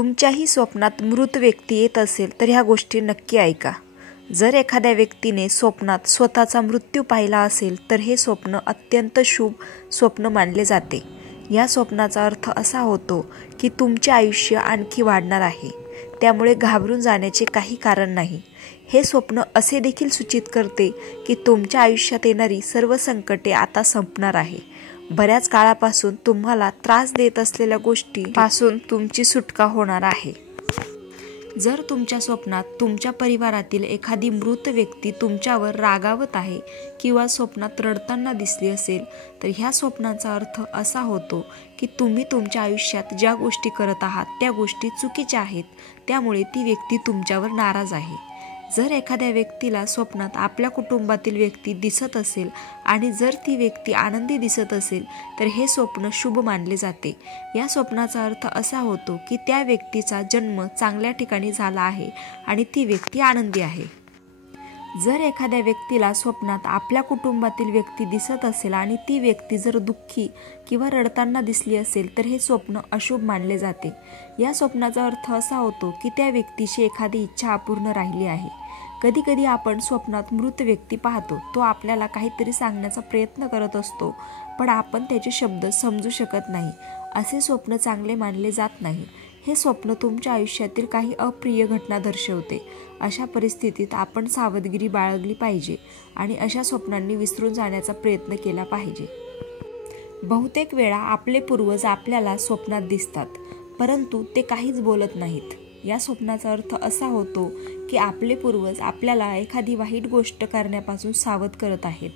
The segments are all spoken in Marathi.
तुमच्याही स्वप्नात मृत व्यक्ती येत असेल तर ह्या गोष्टी नक्की ऐका. जर एखाद्या व्यक्तीने स्वप्नात स्वतःचा मृत्यू पाहिला असेल तर हे स्वप्न अत्यंत शुभ स्वप्न मानले जाते. या स्वप्नाचा अर्थ असा होतो की तुमचे आयुष्य आणखी वाढणार आहे, त्यामुळे घाबरून जाण्याचे काही कारण नाही. हे स्वप्न असे देखील सूचित करते की तुमच्या आयुष्यात येणारी सर्व संकटे आता संपणार आहे. बऱ्याच काळापासून तुम्हाला त्रास देत असलेल्या गोष्टीपासून तुमची सुटका होणार आहे. जर तुमच्या स्वप्नात तुमच्या परिवारातील एखादी मृत व्यक्ती तुमच्यावर रागावत आहे किंवा स्वप्नात रडताना दिसली असेल तर ह्या स्वप्नाचा अर्थ असा होतो की तुम्ही तुमच्या आयुष्यात ज्या गोष्टी करत आहात त्या गोष्टी चुकीच्या आहेत, त्यामुळे ती व्यक्ती तुमच्यावर नाराज आहे. जर एखाद्या व्यक्तीला स्वप्नात आपल्या कुटुंबातील व्यक्ती दिसत असेल आणि जर ती व्यक्ती आनंदी दिसत असेल तर हे स्वप्न शुभ मानले जाते. या स्वप्नाचा अर्थ असा होतो की त्या व्यक्तीचा जन्म चांगल्या ठिकाणी झाला आहे आणि ती व्यक्ती आनंदी आहे. जर एखाद्या व्यक्तीला स्वप्नात आपल्या कुटुंबातील व्यक्ती दिसत असेल आणि ती व्यक्ती जर दुःखी किंवा रडताना दिसली असेल तर हे स्वप्न अशुभ मानले जाते. या स्वप्नाचा अर्थ असा होतो की त्या व्यक्तीची एखादी इच्छा अपूर्ण राहिली आहे. कधी कधी आपण स्वप्नात मृत व्यक्ती पाहतो, तो आपल्याला काहीतरी सांगण्याचा प्रयत्न करत असतो पण आपण त्याचे शब्द समजू शकत नाही. असे स्वप्न चांगले मानले जात नाही. हे स्वप्न तुमच्या आयुष्यातील काही अप्रिय घटना दर्शवते. अशा परिस्थितीत आपण सावधगिरी बाळगली पाहिजे आणि अशा स्वप्नांनी विसरून जाण्याचा प्रयत्न केला पाहिजे. बहुतेक वेळा आपले पूर्वज आपल्याला स्वप्नात दिसतात परंतु ते काहीच बोलत नाहीत. या स्वप्नाचा अर्थ असा होतो की आपले पूर्वज आपल्याला एखादी वाईट गोष्ट करण्यापासून सावध करत आहेत.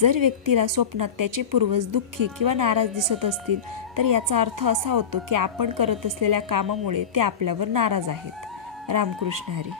जर व्यक्तीला स्वप्नात त्याचे पूर्वज दुःखी किंवा नाराज दिसत असतील तर याचा अर्थ असा होतो की आपण करत असलेल्या कामामुळे ते आपल्यावर नाराज आहेत. रामकृष्ण हरी.